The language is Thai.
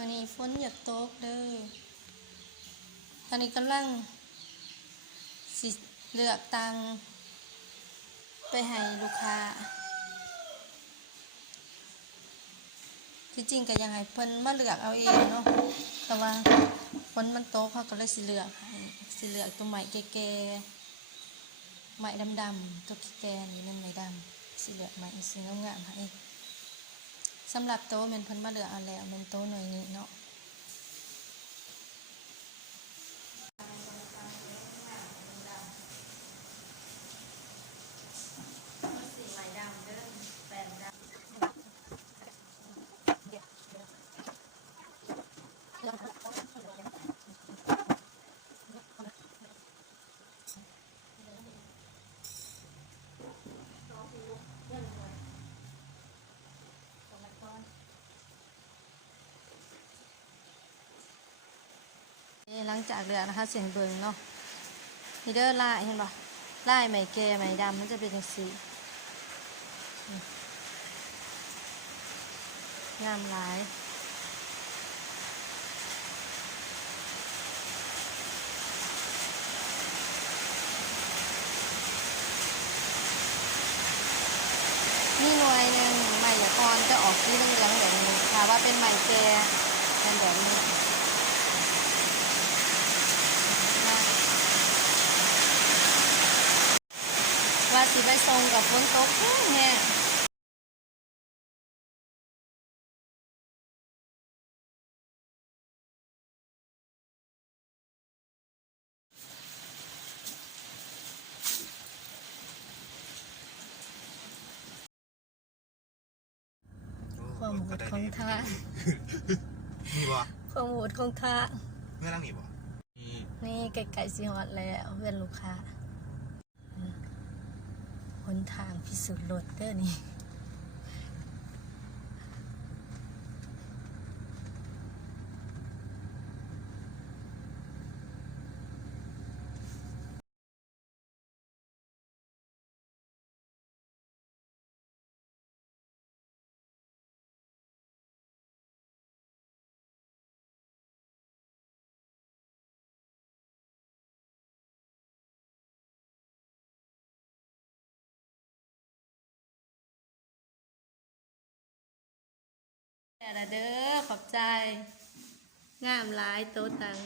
มื้อนี้ฝนอยากตกเด้อตอนนี้กำลังสิเลือกตังไปให้ลูกค้าที่จริงก็ยังให้เพิ่นมาเลือกเอาเองเนาะแต่ว่าฝนมันตกเขาก็เลยสิเลือกให้สิเลือกตัวใหม่แก่ๆใหม่ดำๆตัวแก่ๆนี่มันใหม่ดำสิเลือกใหม่สิงามๆให้สำหรับโต๊ะแม่นเพิ่นมาเลือกเอาแล้วแม่นโต๊ะหน่อยนี้เนาะหลังจากเลือกนะคะเสียงเบิ่งเนาะมีเด้อลายเห็นป่ะลายไหมแก่ไหมดำมันจะเป็นจังสีงามหลายนี่หน่วยหนึ่งไหมยาคอนจะออกสีเหลืองๆแบบนี้ถ้าว่าเป็นไหมแก่เป็นแบบนี้ว่าสิไปส่งกับฝนตกแห้งความโหดของท่านี่บ่ความโหดของท่าเมื่อนั่งนี่บ่นี่ไก่ๆสิฮอดแล้วเพื่อนลูกค้าหนทางพิสูจน์รถเด้อนี่แต่ละเด้อขอบใจงามหลายโตตัง